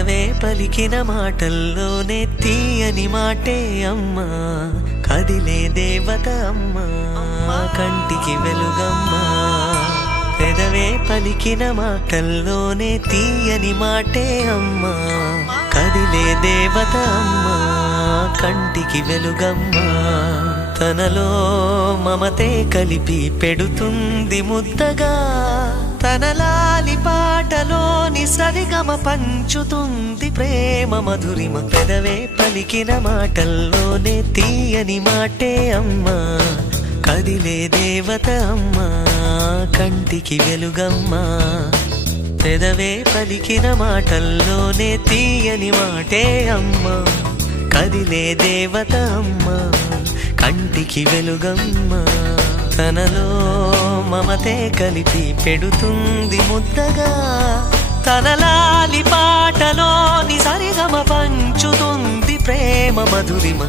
పెదవే పలికిన మాటల్లోనే తీయని మాటే అమ్మా, కదిలే దేవత అమ్మా, కంటికి వెలుగమ్మా. పెదవే పలికిన మాటల్లోనే తీయని మాటే అమ్మా, కదిలే దేవత అమ్మా, కంటికి వెలుగమ్మా. తనలో మమతే కలిపి పెడుతుంది ముద్దగా, తన లాలి పాటలోని సరిగమ పంచుతుంది ప్రేమ మధురిమ. పెదవే పలికిన మాటల్లోనే తీయని మాటే అమ్మా, కదిలే దేవత అమ్మా, కంటికి వెలుగమ్మా. పెదవే పలికిన మాటల్లోనే తీయని మాటే అమ్మా, కదిలే దేవత అమ్మా, కంటికి వెలుగమ్మా. తనలో మమతే కలిపి పెడుతుంది ముద్దగా, తన లాలి పాటలోని సరిగమ పంచుతుంది ప్రేమ మధురిమ.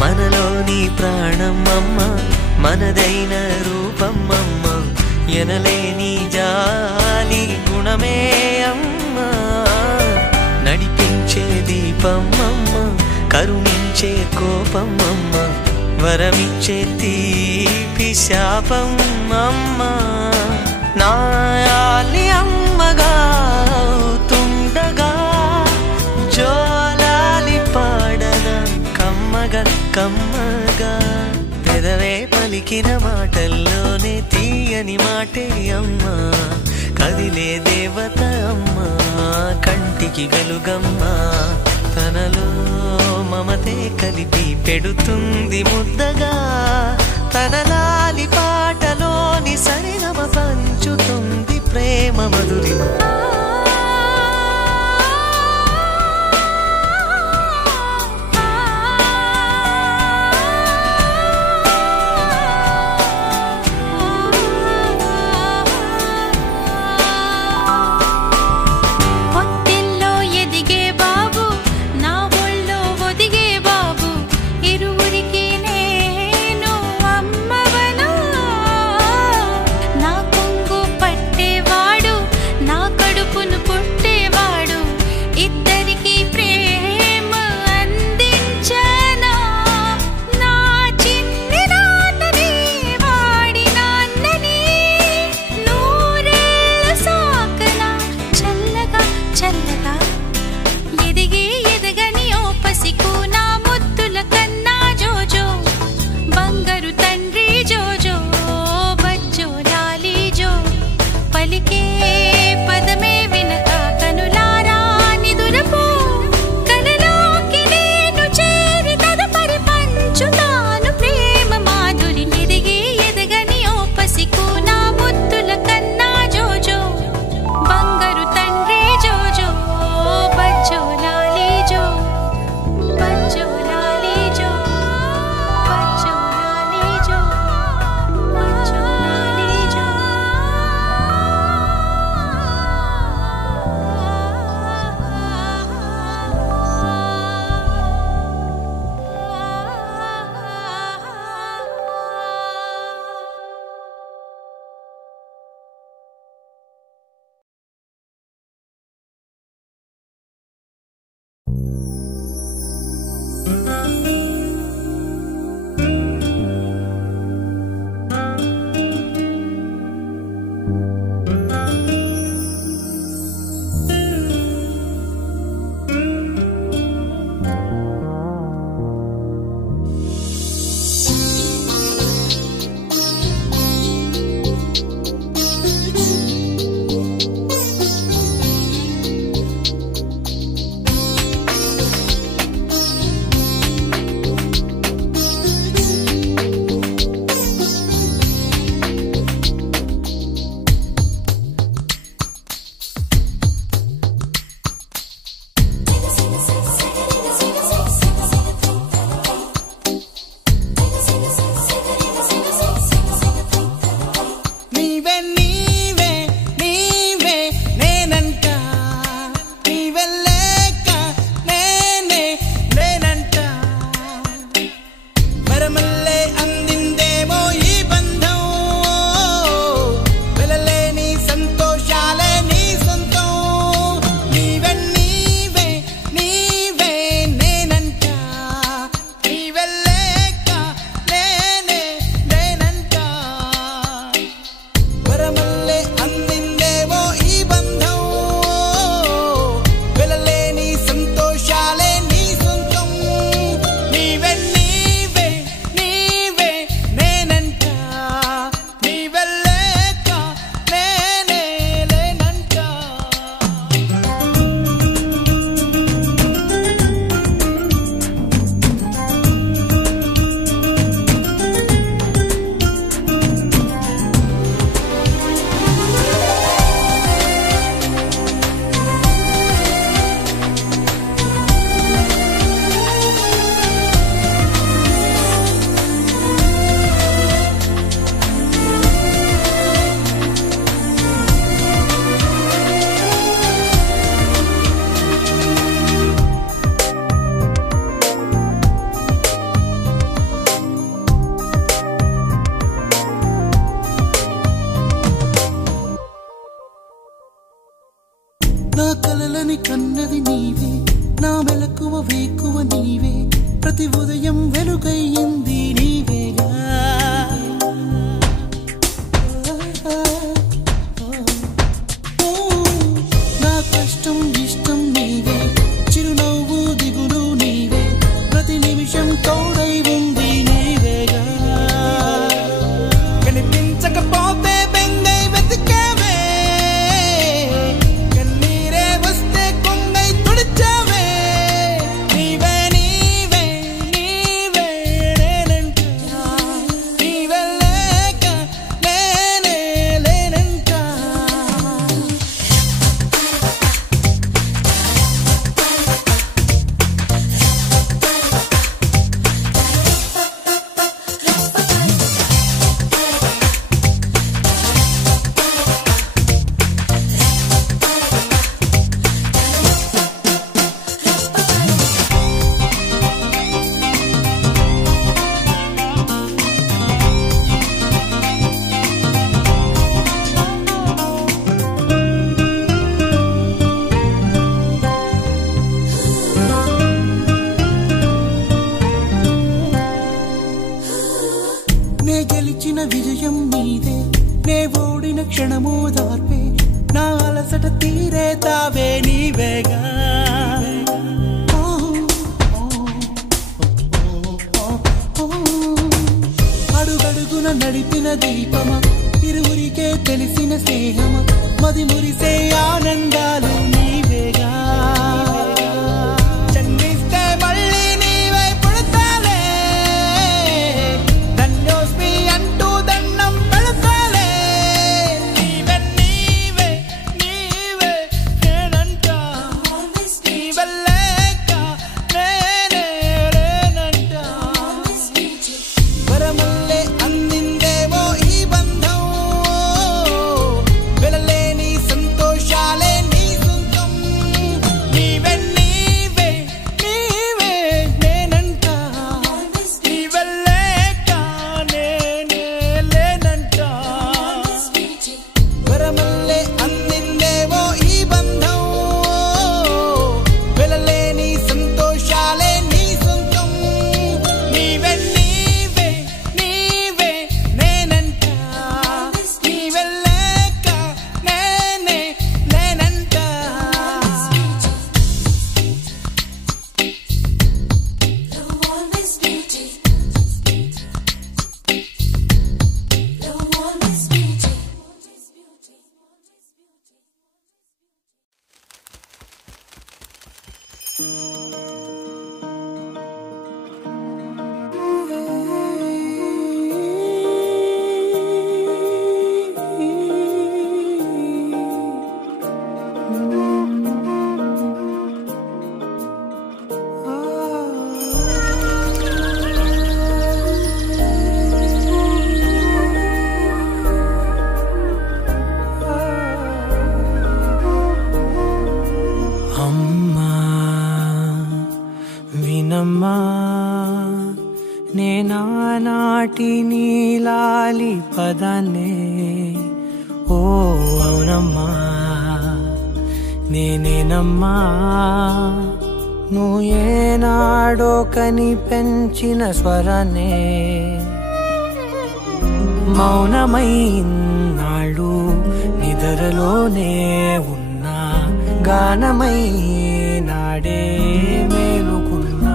మనలోని ప్రాణం అమ్మ, మనదైన రూపం అమ్మ, ఎనలేని జాలి గుణమే అమ్మ. నడిపించే దీపం అమ్మ, కరుణించే కోపం అమ్మ, వరమిచ్చే తీపి శాపం అమ్మ. నాయాలి అమ్మగా తుండగా, జోలాలి పాడన కమ్మగా కమ్మగా. పెదవే పలికిన మాటల్లోనే తీయని మాటే అమ్మా, కదిలే దేవత అమ్మా, కంటికి వెలుగమ్మా. తనలో మమతే కలిపి పెడుతుంది ముద్దగా, తన లాలి పాటలోని సరిగమ పంచుతుంది ప్రేమ మధురిమ. నా ఒళ్ళో ఒదిగే బాబు, ఇరువురికి నే కలలని కన్నది నీవే నా మెలకువ వేకువ నీవే ప్రతి ఉదయం వెలుగయ్యింది నీవేగా నా కష్టం ఇష్టం నీవే చిరునవ్వు దిగులు నీవే ప్రతి నిమిషం తోడై ఉంది నీవేగా కనిపించకపోతే బెంగై వెతికావే కన్నీరే వస్తే కొంగై తుడిచావే నీవే నీవే నీవే నేనంట నీవే లేక నేనే లేనంట నే గెలిచిన విజయం నీదే నే ఓడిన క్షణమో దార్పే నా అలసట తీరే తావే నీవేగా అడుగడుగున నడిపిన దీపమా ఇరువురికే తెలిసిన స్నేహమా మది మురిసే ఆనందాలు నీవేగా చండిస్తే మళ్ళీ నీవై పుడతాలే ధన్యోస్మి అంటూ దండం పెడతాలే నీవే నీవే నీవే నేనంట నీవే లేక నేనే లేనంట వరమల్లే అందిందేమో ఈ బంధం వెలలేని సంతోషాలే నీ సొంతం నీవే నీవే నీవే నేనంట నీవే లేక నేనే లేనంట వరమల్లే అందిందేమో ఈ బంధం వెలలేని సంతోషాలే నీ సొంతం నీవే నీవే నీవే నేనంట నీవే లేక నేనే లేనంట అమ్మా వినమ్మా నేనానాటి నీలాలి పదాన్నే ఓ అవునమ్మా నేనేనమ్మా నువ్వు ఏనాడో కని పెంచిన స్వరాన్నే మౌనమై నాడు నిద్రలోనే ఉన్నా గానమై నాడే మేలుకున్నా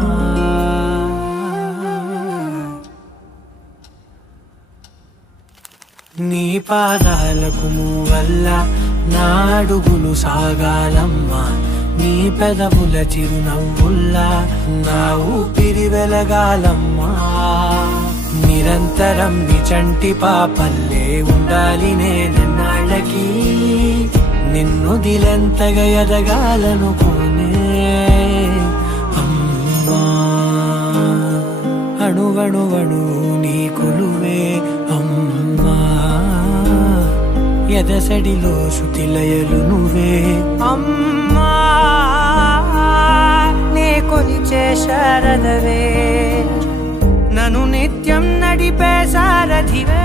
నీ పాదాలకు వల్ల నా అడుగులు సాగాలమ్మా నీ పెదవుల చిరునవ్వుల్లా నా ఊపిరి వెలగాలమ్మా నిరంతరం నీ చంటి పాపల్లే ఉండాలి నేనన్నాళ్ళకి నిన్ను దిలెంతగా ఎదగాలనుకోనే అమ్మా అణువణువణు నీ కొలువే అమ్మా ఎదసడిలో శృతిలయలు నువ్వే అమ్మా నే కొలిచే శారదవే నన్ను నిత్యం నడిపే సారథివే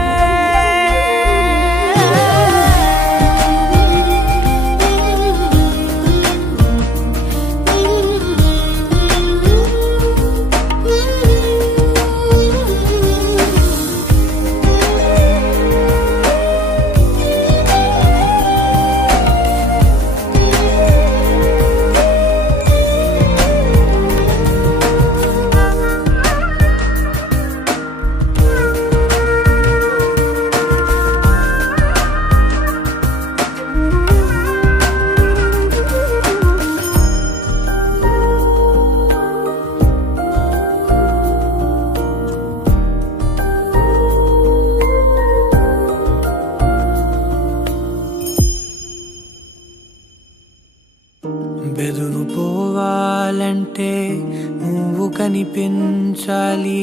కనిపించాలి,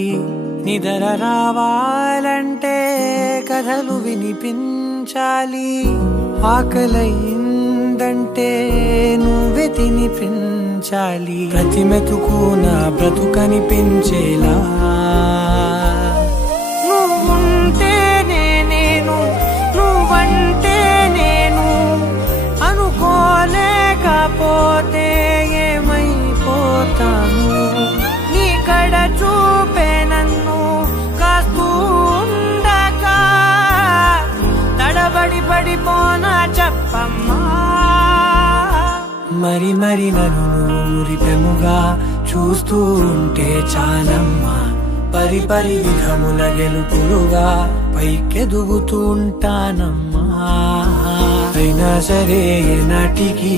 నిద్ర రావాలంటే కథలు వినిపించాలి, ఆకలైందంటే నువ్వే తినిపించాలి, ప్రతి మెతుకు నా బ్రతుకనిపించేలా నువ్వుంటేనే నేను, నువ్వంటే నేను, అనుకోలేకపోతే ఏమైపోతాను, నీ కడ చూపే నన్ను కాస్తూ ఉండగా తడబడి పడిపోనా చెప్పమ్మా. మరి మరి నన్ను ఊరిపెముగా చూస్తూ ఉంటే చాలమ్మా, పరి పరి విధముల గెలుపులుగా పైకెదుగుతూ ఉంటానమ్మా. అయినా సరే నాటికి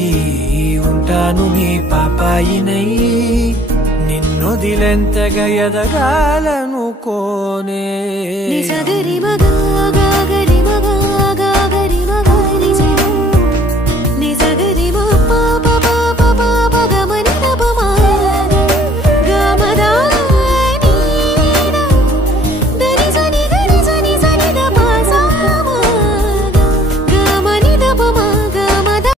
ఉంటాను నీ పాపాయినై, నిన్నొదిలెంతగా ఎదగాలనుకోనే. నిజగరి మగా